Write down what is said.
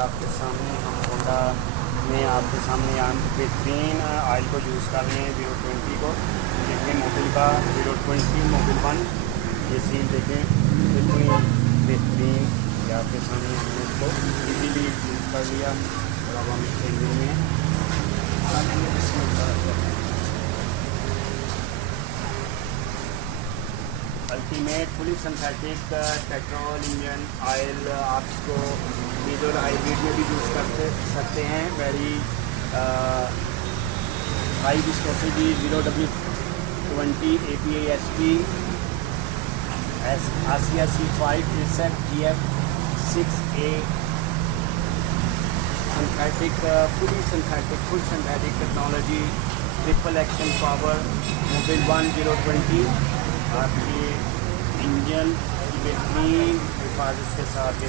आपके सामने हम होंडा में आपके सामने यहाँ बेहतरीन ऑयल को यूज़ कर रहे हैं 020 को। देखें मोबिल का 020 मोबिल 1, ये सील देखें कितनी बेहतरीन। ये आपके सामने हमने इसको इजीली यूज़ कर लिया और अब हम इसके इंजन में ultimate fully synthetic petrol engine oil आपको डीजल हाइब्रिड में भी यूज़ कर सकते हैं। Very high viscosity 0W20 APASP ASIA C5 ASEP GF6A synthetic full synthetic technology triple action power Mobil 1 020 आपके इंजन की बेहतरीन हिफाजत के साथ